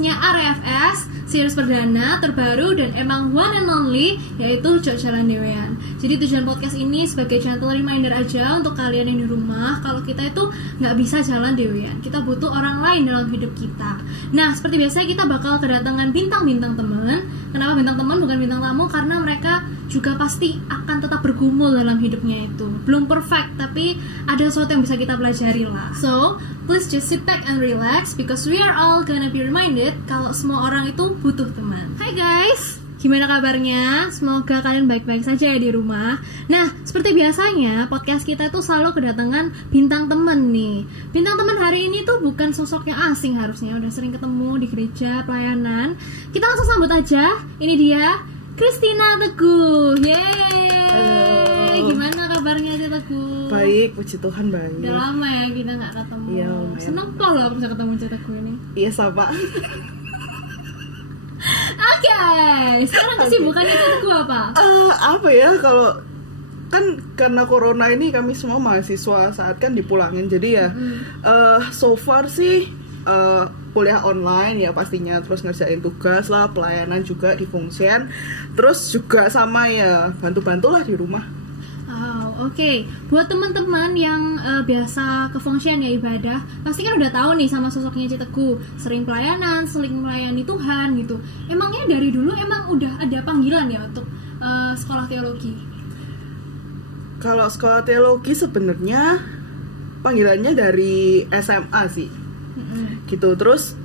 podcastnya RFS, series perdana, terbaru, dan emang one and only, yaitu Jok Jalan Dewean. Jadi tujuan podcast ini sebagai gentle reminder aja untuk kalian yang di rumah, kalau kita itu nggak bisa jalan dewean, kita butuh orang lain dalam hidup kita. Nah, seperti biasa kita bakal kedatangan bintang-bintang teman. Kenapa bintang teman bukan bintang tamu? Karena mereka juga pasti akan tetap bergumul dalam hidupnya itu. Belum perfect, tapi ada sesuatu yang bisa kita pelajari lah. So, please just sit back and relax because we are all gonna be reminded kalau semua orang itu butuh teman. Hai guys, gimana kabarnya? Semoga kalian baik-baik saja ya di rumah. Nah, seperti biasanya podcast kita itu selalu kedatangan bintang teman nih. Bintang teman hari ini tuh bukan sosok yang asing harusnya, udah sering ketemu di gereja, pelayanan. Kita langsung sambut aja. Ini dia Christina Teguh. Yeay. Gimana kabarnya sih Teguh? Baik, puji Tuhan baik. Udah lama ya kita gak ketemu. Iya, seneng loh bisa ketemu Teguh ini. Iya, sama. Oke, sekarang kesibukannya Teguh apa? Apa ya, kalau kan karena corona ini kami semua mahasiswa saat kan dipulangin. Jadi ya so far sih kuliah online ya pastinya, terus ngerjain tugas lah, pelayanan juga di fungsian, terus juga sama ya bantu-bantulah di rumah. Oke. Buat teman-teman yang biasa ke fungsian ya ibadah, pasti kan udah tahu nih sama sosoknya Ci Teguh, sering pelayanan, sering melayani Tuhan gitu. Emangnya dari dulu emang udah ada panggilan ya untuk sekolah teologi? Kalau sekolah teologi sebenarnya panggilannya dari SMA sih. Gitu, terus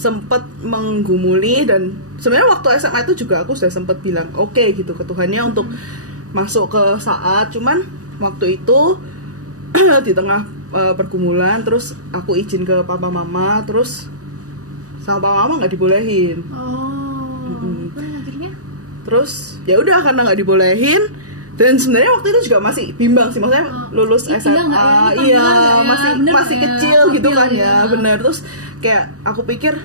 sempet menggumuli, dan sebenarnya waktu SMA itu juga aku sudah sempet bilang oke gitu ke Tuhannya untuk masuk ke saat, cuman waktu itu di tengah pergumulan terus aku izin ke papa mama, terus sama papa mama nggak dibolehin. Akhirnya terus ya udah, karena nggak dibolehin, dan sebenarnya waktu itu juga masih bimbang sih, maksudnya lulus SMA, masih kecil gitu kan ya, benar. Terus kayak aku pikir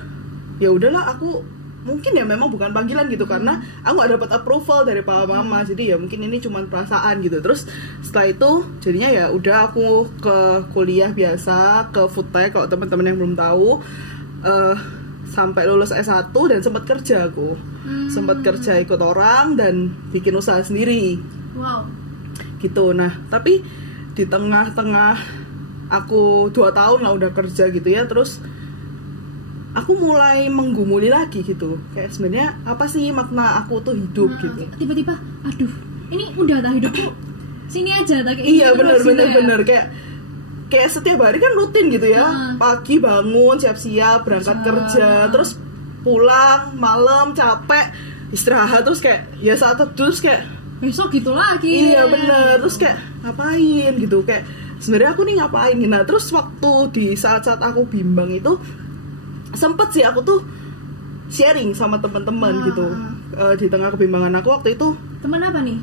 ya udahlah, aku mungkin ya memang bukan panggilan gitu, karena aku gak dapat approval dari papa mama, jadi ya mungkin ini cuma perasaan gitu. Terus setelah itu jadinya ya udah aku ke kuliah biasa, ke Foodtech kalau teman-teman yang belum tahu, sampai lulus S1 dan sempat kerja aku. Sempat kerja ikut orang dan bikin usaha sendiri. Wow. Gitu. Nah, tapi di tengah-tengah aku 2 tahun lah udah kerja gitu ya, terus aku mulai menggumuli lagi gitu, kayak sebenarnya apa sih makna aku tuh hidup gitu. Tiba-tiba, aduh, ini udah tak hidupku sini aja tak. Iya bener kayak setiap hari kan rutin gitu ya, pagi bangun siap-siap berangkat kerja, terus pulang malam capek istirahat, terus kayak ya saat terus kayak besok gitu lagi. Iya bener, terus kayak ngapain gitu, kayak sebenarnya aku nih ngapain. Nah terus waktu di saat-saat aku bimbang itu sempet sih aku tuh sharing sama teman-teman gitu, di tengah kebimbangan aku waktu itu. Teman apa nih?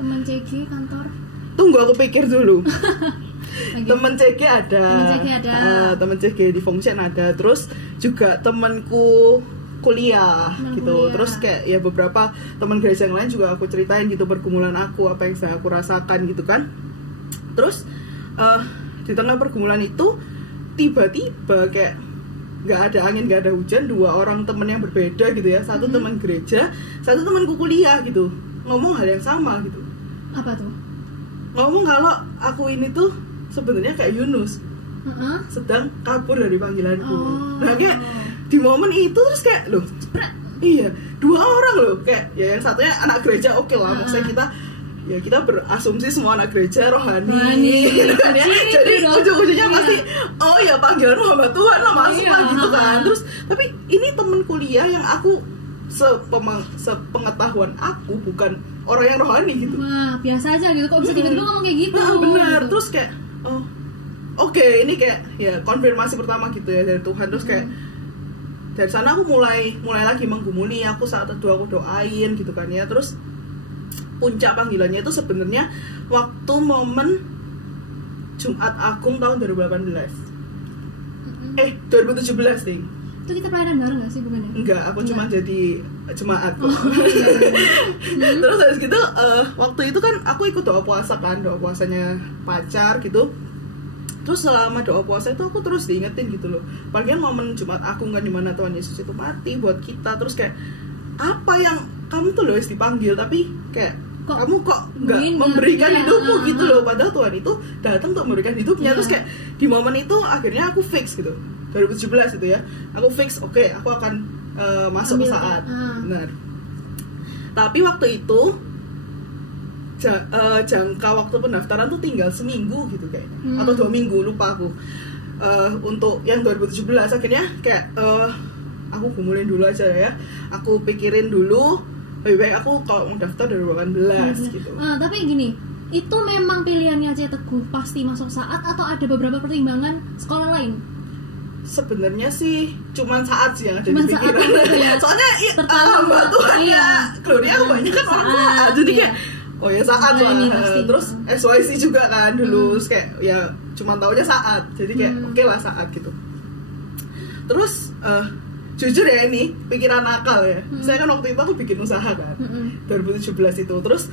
Teman CG kantor? Tunggu aku pikir dulu. Okay. Teman CG ada. Teman CG di function ada, terus juga temanku kuliah gitu. Terus kayak ya beberapa teman gereja yang lain juga aku ceritain gitu pergumulan aku, apa yang saya aku rasakan gitu kan. Terus di tengah pergumulan itu tiba-tiba kayak nggak ada angin, nggak ada hujan, 2 orang temen yang berbeda gitu ya, satu teman gereja, satu temanku kuliah gitu, ngomong hal yang sama gitu. Apa tuh? Ngomong kalau aku ini tuh sebenarnya kayak Yunus, sedang kabur dari panggilanku. Nah kayak di momen itu terus kayak loh, iya 2 orang loh, kayak ya yang satunya anak gereja, oke lah, maksudnya kita berasumsi semua anak gereja rohani gitu kan ya. Jadi ujung-ujungnya pasti oh ya panggilan hamba Tuhan lah, masuk lah gitu kan. Terus tapi ini temen kuliah yang aku sepengetahuan aku bukan orang yang rohani gitu. Wah, biasa aja gitu, kok bisa tiba-tiba ngomong kayak gitu. Nah, benar. Terus kayak oke, ini kayak ya konfirmasi pertama gitu ya dari Tuhan. Terus kayak dari sana aku mulai lagi menggumuli, aku saat teduh aku doain gitu kan ya. Terus puncak panggilannya itu sebenarnya waktu momen Jumat Agung tahun 2018. 2017 nih. Itu kita pelayanan bareng gak sih bukannya? Enggak, aku cuma jadi jemaat kok. Terus habis gitu waktu itu kan aku ikut doa puasa kan, doa puasanya pacar gitu. Terus selama doa puasa itu aku terus diingetin gitu loh. Apalagi momen Jumat Agung kan, dimana Tuhan Yesus itu mati buat kita. Terus kayak apa yang kamu tuh loh dipanggil, tapi kayak kamu kok nggak memberikan hidupmu gitu loh. Padahal Tuhan itu datang untuk memberikan hidupnya. Terus kayak di momen itu akhirnya aku fix gitu, 2017 itu ya, aku fix oke, aku akan masuk ke saat. Benar. Tapi waktu itu jangka waktu pendaftaran tuh tinggal seminggu gitu kayaknya, atau 2 minggu, lupa aku. Untuk yang 2017 akhirnya kayak aku gumulin dulu aja ya, aku pikirin dulu, lebih baik aku kalau mau daftar 2018 gitu. Tapi gini, itu memang pilihannya aja Teguh pasti masuk saat, atau ada beberapa pertimbangan sekolah lain? Sebenarnya sih cuman saat sih yang ada di pikiran. Ya. Soalnya Mbak Tuhan ya, Gloria kebanyakan orang saat, jadi kayak oh ya saat lah. Terus SYC juga kan dulu, kayak ya cuma taunya saat, jadi kayak oke lah saat gitu. Terus jujur ya, ini pikiran nakal ya. Saya kan waktu itu aku bikin usaha kan, 2017 itu. Terus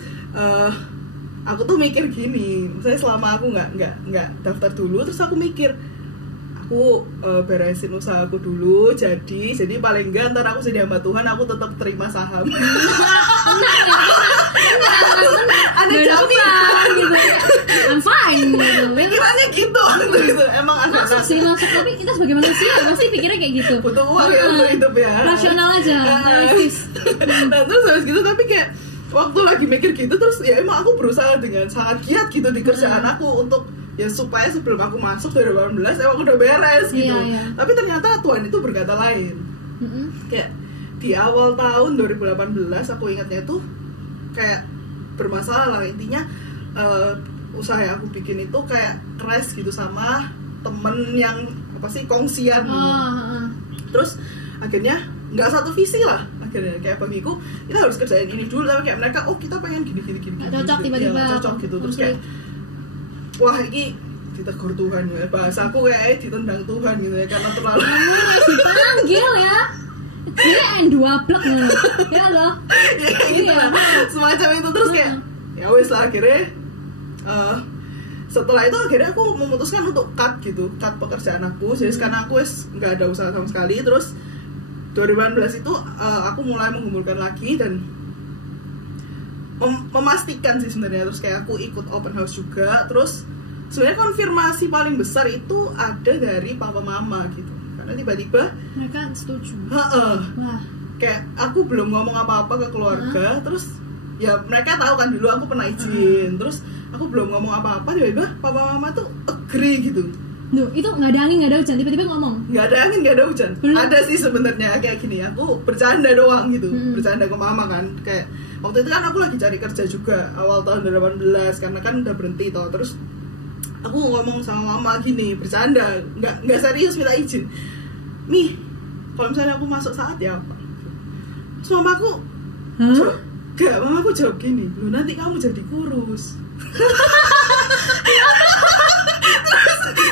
aku tuh mikir gini, saya selama aku nggak daftar dulu, terus aku mikir aku beresin usahaku dulu, jadi paling enggak ntar aku jadi hamba Tuhan, aku tetap terima saham. Ada jaminan gitu. I'm fine. Pikirannya gitu. Emang ada masuk, tapi kita sebagai manusia pasti pikirnya kayak gitu. Butuh uang ya untuk hidup ya. Rasional aja, realistis. Nah terus habis gitu, tapi kayak waktu lagi mikir gitu, terus ya emang aku berusaha dengan sangat giat gitu di kerjaan aku untuk ya supaya sebelum aku masuk 2018 emang udah beres gitu. Tapi ternyata Tuhan itu berkata lain. Kayak di awal tahun 2018 aku ingatnya tuh kayak bermasalah lah, intinya usaha yang aku bikin itu kayak crash gitu sama temen yang apa sih, kongsian gitu. Terus akhirnya nggak satu visi lah, akhirnya kayak bagiku kita harus kerjain ini dulu, tapi kayak mereka kita pengen gini cocok tiba-tiba ya, cocok gitu. Terus kayak wah ini ditegur Tuhan ya, bahasa aku kayak ditendang Tuhan gitu ya, karena terlalu dipanggil ya, dia N2 plek ya loh ya gitu lah, semacam itu. Terus kayak ya wes lah, akhirnya setelah itu akhirnya aku memutuskan untuk cut pekerjaan aku. Jadi sekarang aku wes nggak ada usaha sama sekali. Terus 2018 itu aku mulai mengumpulkan lagi dan memastikan sih sebenarnya. Terus kayak aku ikut open house juga. Terus sebenarnya konfirmasi paling besar itu ada dari papa mama gitu, karena tiba-tiba mereka setuju. Kayak aku belum ngomong apa-apa ke keluarga, terus ya mereka tahu kan dulu aku pernah izin, terus aku belum ngomong apa-apa, tiba-tiba papa mama tuh agree gitu. Duh, itu nggak ada angin nggak ada hujan, tiba-tiba ngomong nggak ada angin nggak ada hujan. Ada sih sebenarnya kayak gini, aku bercanda doang gitu, bercanda ke mama kan. Kayak waktu itu kan aku lagi cari kerja juga awal tahun 2018, karena kan udah berhenti toh. Terus aku ngomong sama mama gini, bercanda, nggak serius, minta izin. Nih, kalau misalnya aku masuk saat ya apa? Terus mamaku mamaku jawab gini, loh nanti kamu jadi kurus.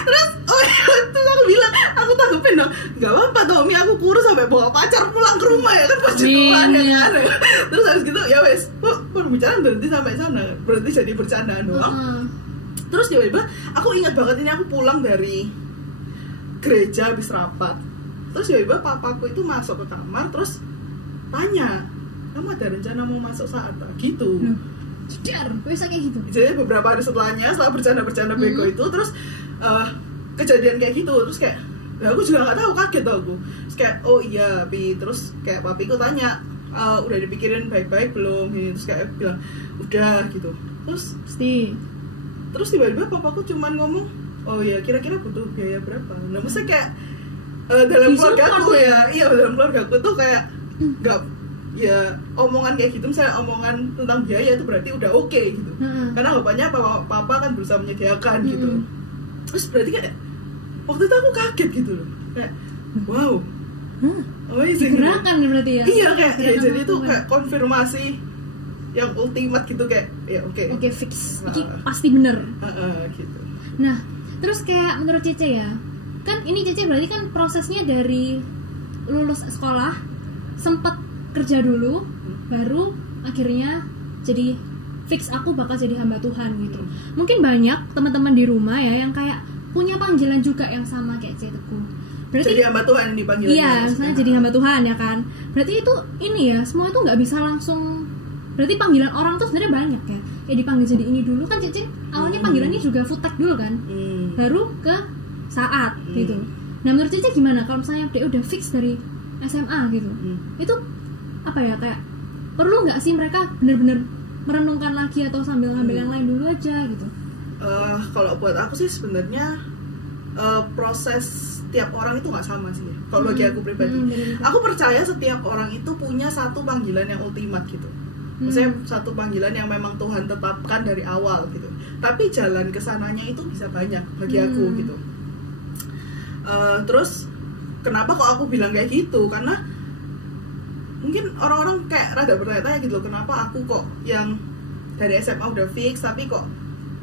Terus aku bilang, aku tanggepin dong, nggak apa-apa Tommy, aku kurus sampai bawa pacar pulang ke rumah ya kan, puji Tuhan ya kan. Terus habis gitu ya wes, pembicaraan berhenti sampai sana, berhenti jadi bercandaan doang. Terus tiba-tiba aku ingat banget, ini aku pulang dari gereja habis rapat. Terus tiba-tiba papaku itu masuk ke kamar, terus tanya, kamu ada rencana mau masuk saat gitu? Jedar, biasa kayak gitu. Jadi beberapa hari setelahnya, setelah bercanda bego itu, terus kejadian kayak gitu. Terus kayak, ya aku juga nggak tahu, kaget aku. Terus kayak, oh iya Pi. Terus kayak papiku tanya, udah dipikirin baik-baik belum? Terus kayak bilang, udah gitu. Terus tiba-tiba papaku cuman ngomong, oh ya kira-kira butuh biaya berapa? Nah maksudnya kayak dalam keluargaku ya, dalam keluargaku tuh kayak nggak, ya omongan kayak gitu, misalnya omongan tentang biaya itu berarti udah oke gitu. Karena bapaknya papa kan berusaha menyediakan gitu. Terus berarti kayak waktu itu aku kaget gitu loh, kayak wow, amazing. Gerakan berarti ya? Iya kayak ya, jadi itu kayak konfirmasi yang ultimate gitu, kayak ya oke fix, ini pasti bener. Gitu. Nah terus kayak menurut Cece ya, kan ini Cece berarti kan prosesnya dari lulus sekolah sempat kerja dulu, baru akhirnya jadi fix aku bakal jadi hamba Tuhan gitu. Mungkin banyak teman-teman di rumah ya yang kayak punya panggilan juga yang sama kayak Teguh. Berarti jadi hamba Tuhan yang dipanggil. Iya, misalnya jadi hamba Tuhan ya kan. Berarti itu ini ya, semua itu nggak bisa langsung. Berarti panggilan orang tuh sebenarnya banyak ya. Ya dipanggil jadi ini dulu kan Cici awalnya panggilannya juga futek dulu kan. Baru ke saat gitu. Nah menurut Cici gimana kalau misalnya dia udah fix dari SMA gitu? Itu apa ya, kayak perlu nggak sih mereka benar-benar merenungkan lagi atau sambil ngambil yang lain dulu aja gitu? Kalau buat aku sih sebenarnya proses setiap orang itu nggak sama sih. Kalau bagi aku pribadi, aku percaya setiap orang itu punya satu panggilan yang ultimat gitu. Maksudnya satu panggilan yang memang Tuhan tetapkan dari awal gitu. Tapi jalan kesananya itu bisa banyak bagi aku gitu. Terus kenapa kok aku bilang kayak gitu? Karena mungkin orang-orang kayak rada bertanya-tanya gitu loh, kenapa aku kok yang dari SMA udah fix tapi kok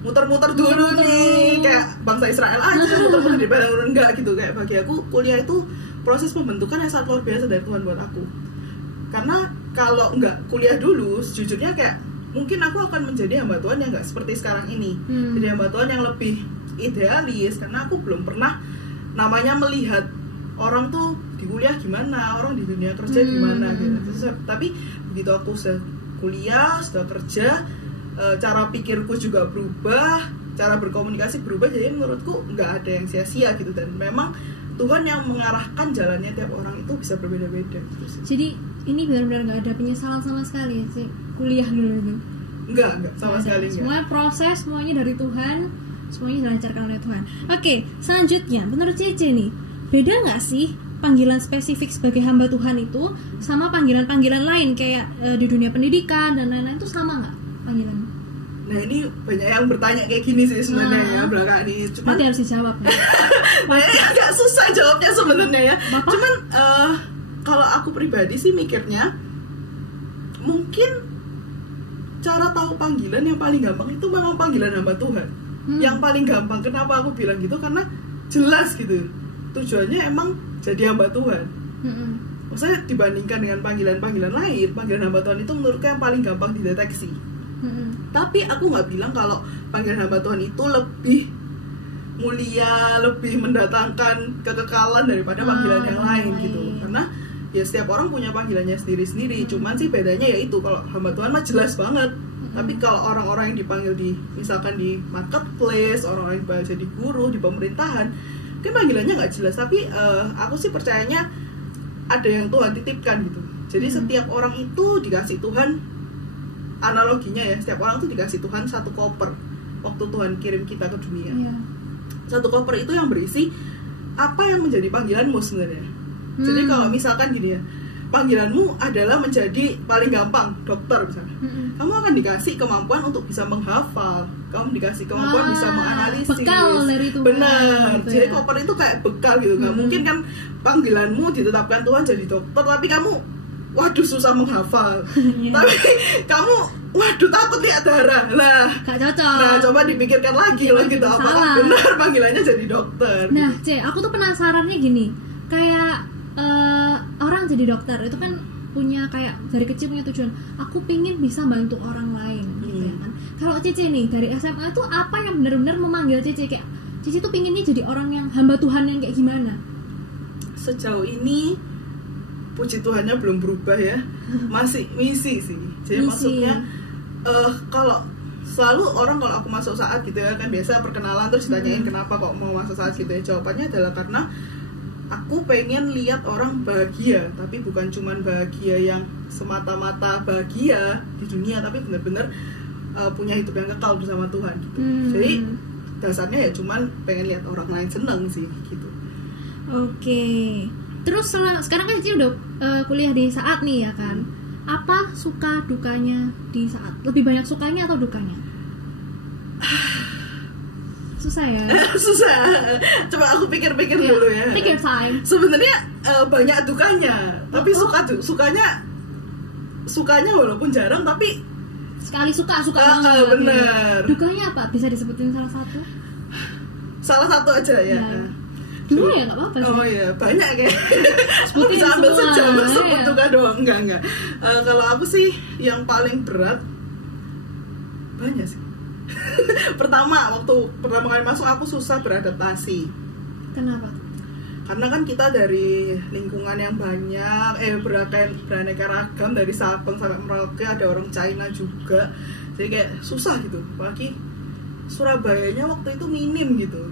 muter-muter dulu nih kayak bangsa Israel aja muter-muter di padang enggak gitu. Kayak bagi aku kuliah itu proses pembentukan yang sangat luar biasa dari Tuhan buat aku. Karena kalau nggak kuliah dulu, sejujurnya kayak mungkin aku akan menjadi hamba Tuhan yang nggak seperti sekarang ini. Jadi hamba Tuhan yang lebih idealis, karena aku belum pernah namanya melihat orang tuh di kuliah gimana, orang di dunia kerja gimana gitu. Tapi begitu aku sudah kuliah, sudah kerja, cara pikirku juga berubah, cara berkomunikasi berubah. Jadi menurutku nggak ada yang sia-sia gitu. Dan memang Tuhan yang mengarahkan jalannya tiap orang itu bisa berbeda-beda gitu sih. Jadi ini benar-benar nggak ada penyesalan sama sekali sih kuliah dulu itu? Enggak sama sekali enggak. Semuanya proses, semuanya dari Tuhan, semuanya dilancarkan oleh Tuhan. Oke, selanjutnya menurut Cici nih, beda nggak sih panggilan spesifik sebagai hamba Tuhan itu sama panggilan-panggilan lain kayak di dunia pendidikan dan lain-lain, itu sama nggak panggilan? Nah ini banyak yang bertanya kayak gini sih sebenarnya ya belakang ini. Cuman harus dijawab ya. Agak susah jawabnya sebenarnya ya. Cuman kalau aku pribadi sih mikirnya mungkin cara tahu panggilan yang paling gampang itu memang panggilan hamba Tuhan. Yang paling gampang. Kenapa aku bilang gitu? Karena jelas gitu tujuannya emang jadi hamba Tuhan. Maksudnya dibandingkan dengan panggilan-panggilan lain, panggilan hamba Tuhan itu menurutku yang paling gampang dideteksi. Tapi aku nggak bilang kalau panggilan hamba Tuhan itu lebih mulia, lebih mendatangkan kekekalan daripada panggilan yang lain gitu. Karena ya setiap orang punya panggilannya sendiri-sendiri. Cuman sih bedanya yaitu kalau hamba Tuhan mah jelas banget. Tapi kalau orang-orang yang dipanggil di misalkan di marketplace, orang-orang yang dipanggil jadi guru di pemerintahan, kan panggilannya nggak jelas. Tapi aku sih percayanya ada yang Tuhan titipkan gitu. Jadi setiap orang itu dikasih Tuhan, analoginya ya, setiap orang tuh dikasih Tuhan satu koper waktu Tuhan kirim kita ke dunia. Satu koper itu yang berisi apa yang menjadi panggilanmu sebenarnya. Jadi kalau misalkan gini ya, panggilanmu adalah menjadi paling gampang dokter misalnya, kamu akan dikasih kemampuan untuk bisa menghafal, kamu dikasih kemampuan bisa menganalisis, bekal dari Tuhan. Benar gitu. Jadi ya. koper itu kayak bekal gitu. Nggak mungkin kan panggilanmu ditetapkan Tuhan jadi dokter tapi kamu waduh susah menghafal. Tapi kamu waduh takut lihat darah lah, gak cocok. Nah coba dipikirkan lagi loh gitu, apakah benar panggilannya jadi dokter. Nah aku tuh penasarannya gini, kayak orang jadi dokter itu kan punya kayak dari kecil punya tujuan, aku pingin bisa bantu orang lain gitu ya kan. Kalau Cici nih dari SMA tuh apa yang benar-benar memanggil Cici, kayak Cici tuh pinginnya jadi orang yang hamba Tuhan yang kayak gimana? Sejauh ini puji Tuhannya belum berubah ya, masih misi sih. Jadi misi, maksudnya kalau selalu orang kalau aku masuk saat gitu ya kan biasa perkenalan terus ditanyain kenapa kok mau masuk saat gitu ya, jawabannya adalah karena aku pengen lihat orang bahagia, tapi bukan cuman bahagia yang semata-mata bahagia di dunia, tapi benar-benar punya hidup yang kekal bersama Tuhan gitu. Jadi dasarnya ya cuman pengen lihat orang lain seneng sih gitu. Oke. Terus sekarang kan Cici udah kuliah di saat nih ya kan. Apa suka dukanya di saat? Lebih banyak sukanya atau dukanya? Susah ya. Susah. Coba aku pikir-pikir dulu ya. Take your time. Sebenarnya banyak dukanya, tapi sukanya walaupun jarang tapi sekali suka banget. Bener. Dukanya apa? Bisa disebutin salah satu? Salah satu aja ya. Dua ya nggak apa-apa sih. Oh iya banyak kayak. Aku bisa ambil sejam sebut duka doang, enggak. Kalau aku sih yang paling berat banyak sih. waktu pertama kali masuk aku susah beradaptasi. Kenapa? Karena kan kita dari lingkungan yang banyak, beraneka ragam, dari Sabang sampai Merauke, ada orang China juga, jadi kayak susah gitu. Apalagi Surabayanya waktu itu minim gitu.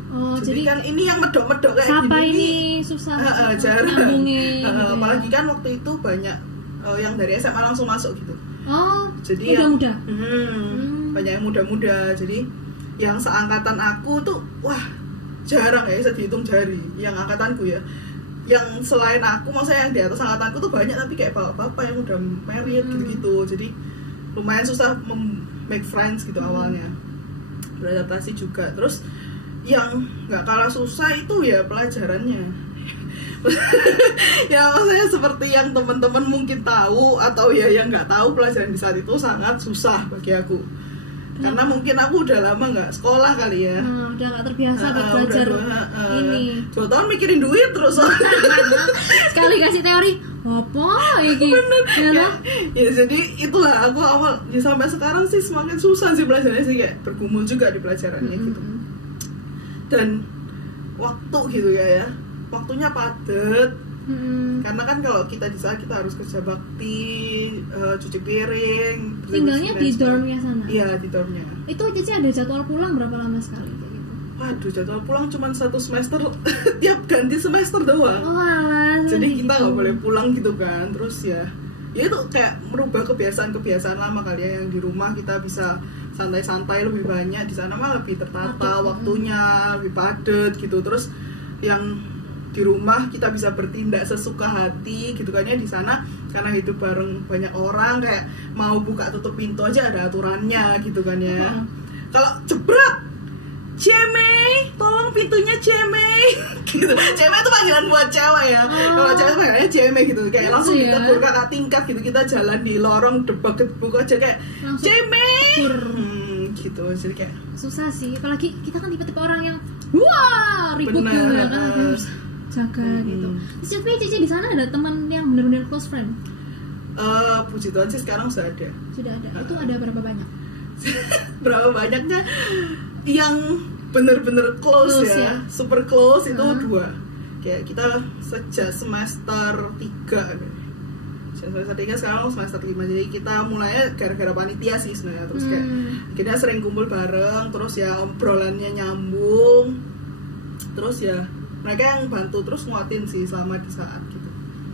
Jadi kan ini yang medok-medok kayak siapa gini ini susah jarang. Gitu apalagi kan waktu itu banyak yang dari SMA langsung masuk gitu. Jadi muda-muda. Banyak yang muda-muda. Jadi yang seangkatan aku tuh wah jarang ya, bisa dihitung jari yang angkatanku ya. Yang selain aku, maksudnya yang di atas angkatanku tuh banyak, tapi kayak bapak-bapak yang udah married gitu-gitu. Jadi lumayan susah make friends gitu awalnya. Beradaptasi juga. Terus yang nggak kalah susah itu ya pelajarannya. Ya maksudnya seperti yang teman-teman mungkin tahu atau ya yang nggak tahu, pelajaran di saat itu sangat susah bagi aku. Karena mungkin aku udah lama nggak sekolah kali ya. Udah nggak terbiasa belajar ini. 2 tahun mikirin duit terus. Sekali kasih teori, apa ini? Ya jadi itulah aku awal ya, sampai sekarang sih semakin susah sih belajarnya sih, kayak bergumul juga di pelajarannya gitu. Dan waktu gitu ya, waktunya padat. Karena kan kalau kita di sana kita harus kerja bakti, cuci piring. Tinggalnya di dormnya sana? Iya, di dormnya. Itu Cici ada jadwal pulang berapa lama sekali? Waduh, jadwal pulang cuma 1 semester, tiap ganti semester doang. Alah, jadi kita nggak boleh pulang gitu kan. Terus ya itu kayak merubah kebiasaan lama kali ya, yang di rumah kita bisa santai-santai lebih banyak, di sana malah lebih tertata waktunya, lebih padat gitu. Terus yang di rumah kita bisa bertindak sesuka hati gitu kan ya. Di sana karena hidup bareng banyak orang, kayak mau buka tutup pintu aja ada aturannya gitu kan ya. Kalau jebrak, Ceme, tolong pintunya Ceme gitu. Ceme itu panggilan buat cewek ya. Kalau cewek itu panggilannya Ceme gitu, kayak langsung ditegur kakak tingkat gitu. Kita jalan di lorong debak-debuk aja kayak Ceme gitu. Jadi kayak susah sih, apalagi kita kan tipe-tipe orang yang wah ribut gitu kan, harus jaga gitu. Terus Cici di sana ada teman yang benar-benar close friend? Puji Tuhan sih sekarang sudah ada. Itu ada berapa banyak? Berapa banyaknya? Yang benar-benar close ya, super close itu 2. Kayak kita sejak semester 3 semester 3 sekarang semester 5. Jadi kita mulainya gara-gara panitia sih sebenarnya. Terus kayak kita sering kumpul bareng, terus ya obrolannya nyambung. Terus ya mereka yang bantu terus nguatin sih selama di saat gitu.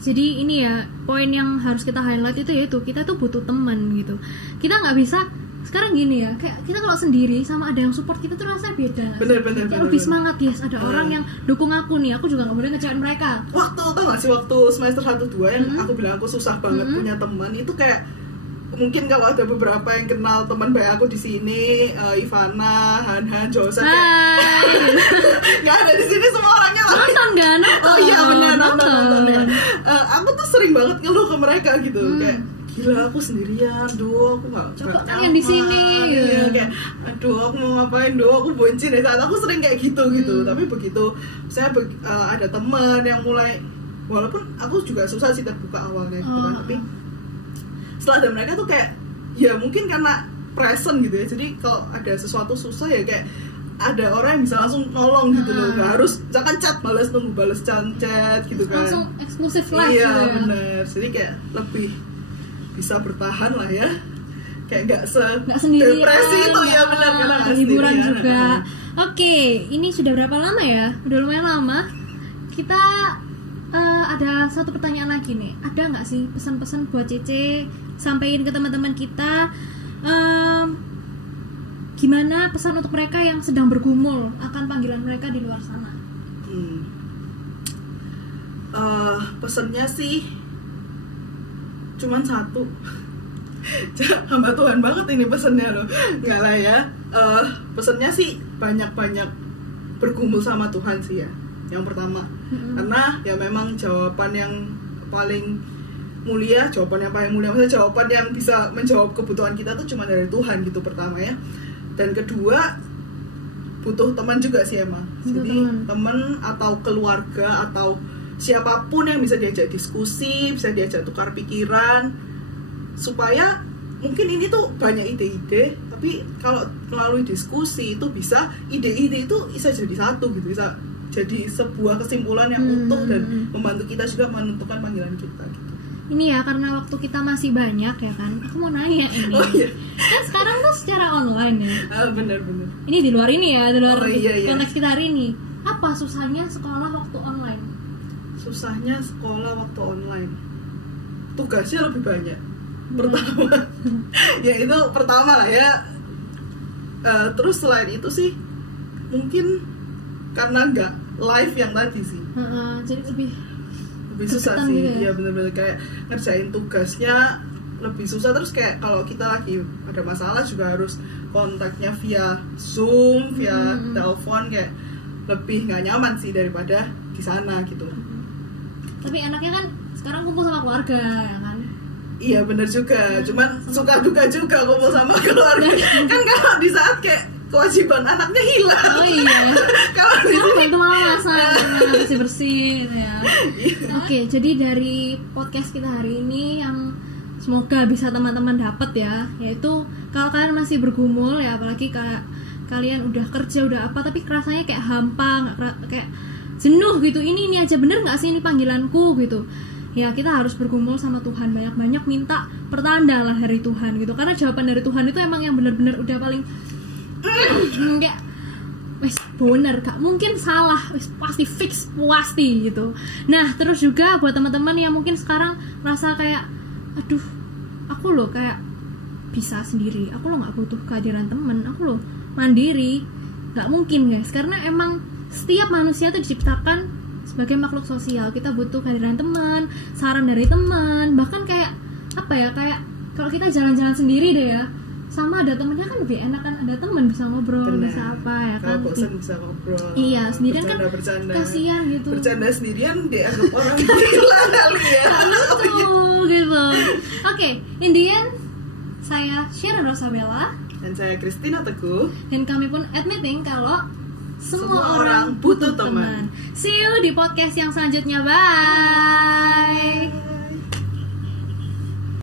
Jadi ini ya, poin yang harus kita highlight itu yaitu kita tuh butuh teman gitu. Kita nggak bisa sekarang gini ya, kayak kita kalau sendiri sama ada yang support kita tuh rasanya beda. Bener. Lebih semangat ya, ada orang yang dukung aku nih, aku juga nggak boleh ngecewain mereka. Tau gak sih waktu semester 1-2 yang aku bilang aku susah banget punya teman, itu kayak mungkin kalau ada beberapa yang kenal teman baik aku di sini, Ivana, Han, Josa, nggak ada di sini semua orangnya nonton kan? Oh iya benar nonton ya. Aku tuh sering banget ngeluh ke mereka gitu, kayak gila aku sendirian, aku nggak coba kalian di sini, ya, kayak aduh aku mau ngapain, aku buncin ya. Saat aku sering kayak gitu. Tapi begitu saya ada teman yang mulai, walaupun aku juga susah sih terbuka awalnya gitu kan, tapi setelah ada mereka tuh kayak ya mungkin karena present gitu ya, jadi kalau ada sesuatu susah ya kayak ada orang yang bisa langsung nolong gitu loh, nggak harus misalkan chat tunggu balas chat gitu kan, langsung eksklusif lah iya gitu ya. Bener, jadi kayak lebih bisa bertahan lah ya, kayak nggak sendirian, depresi itu ya benar, karena hiburan juga. Oke, ini sudah berapa lama ya? Udah lumayan lama. Kita ada satu pertanyaan lagi nih. Ada nggak sih pesan-pesan buat Cece, sampaikan ke teman-teman kita? Gimana pesan untuk mereka yang sedang bergumul akan panggilan mereka di luar sana? Pesannya sih cuman satu. Hamba Tuhan banget ini pesannya loh. Nggak lah ya. Pesannya sih banyak-banyak bergumul sama Tuhan sih ya, yang pertama. Karena ya memang jawaban yang paling mulia, maksudnya jawaban yang bisa menjawab kebutuhan kita tuh cuma dari Tuhan gitu, pertama ya. Dan kedua, butuh teman juga sih emang. Jadi teman atau keluarga atau siapapun yang bisa diajak diskusi, bisa diajak tukar pikiran, supaya mungkin ini tuh banyak ide-ide, Tapi kalau melalui diskusi itu bisa ide-ide itu bisa jadi satu gitu, bisa jadi sebuah kesimpulan yang utuh dan membantu kita juga menentukan panggilan kita gitu. Ini ya karena waktu kita masih banyak ya kan. Aku mau nanya ini. Oh iya. Kan sekarang tuh secara online ya. Benar-benar. Ini di luar ini ya, di luar iya. konteks kita hari ini. Apa susahnya sekolah waktu online? Susahnya sekolah waktu online. Tugasnya lebih banyak. Pertama. Ya itu pertama lah ya. Terus selain itu sih mungkin karena nggak live yang tadi sih. Jadi lebih susah sih. Iya benar-benar kayak ngerjain tugasnya lebih susah, terus kayak kalau kita lagi ada masalah juga harus kontaknya via Zoom, via telepon, kayak lebih nggak nyaman sih daripada di sana gitu. Tapi enaknya kan sekarang kumpul sama keluarga ya kan. Iya benar juga, cuman suka duka juga kumpul sama keluarga. Kan kalau di saat kayak kewajiban anaknya hilang. Oh iya. Kalau di sini bantu mama masak, bersih-bersih gitu ya. Oke, jadi dari podcast kita hari ini yang semoga bisa teman-teman dapat ya, yaitu kalau kalian masih bergumul ya, apalagi kayak kalian udah kerja udah apa tapi rasanya kayak hampa, kayak jenuh gitu. Ini aja bener nggak sih ini panggilanku gitu. Ya kita harus bergumul sama Tuhan, banyak-banyak minta pertanda lah dari Tuhan gitu, karena jawaban dari Tuhan itu emang yang benar-benar udah paling kayak wes bener, gak mungkin salah, wes pasti fix, pasti gitu. Nah terus juga buat teman-teman yang mungkin sekarang rasa kayak aduh aku loh kayak bisa sendiri, aku loh nggak butuh kehadiran teman, aku loh mandiri. Nggak mungkin guys, karena emang setiap manusia tuh diciptakan sebagai makhluk sosial. Kita butuh kehadiran teman, saran dari teman, bahkan kayak apa ya, kayak kalau kita jalan-jalan sendiri deh ya, sama ada temennya kan lebih enak kan, ada teman bisa ngobrol. Bener. Bisa apa ya kan, kalau bosan bisa ngobrol. Iya sendirian bercanda, kan kasihan gitu, bercanda sendirian dianggap orang gila kali ya. Gitu. Oke, in the end saya Sharon Rosabella dan saya Christina Teguh, dan kami pun admitting kalau semua orang butuh teman. See you di podcast yang selanjutnya. Bye.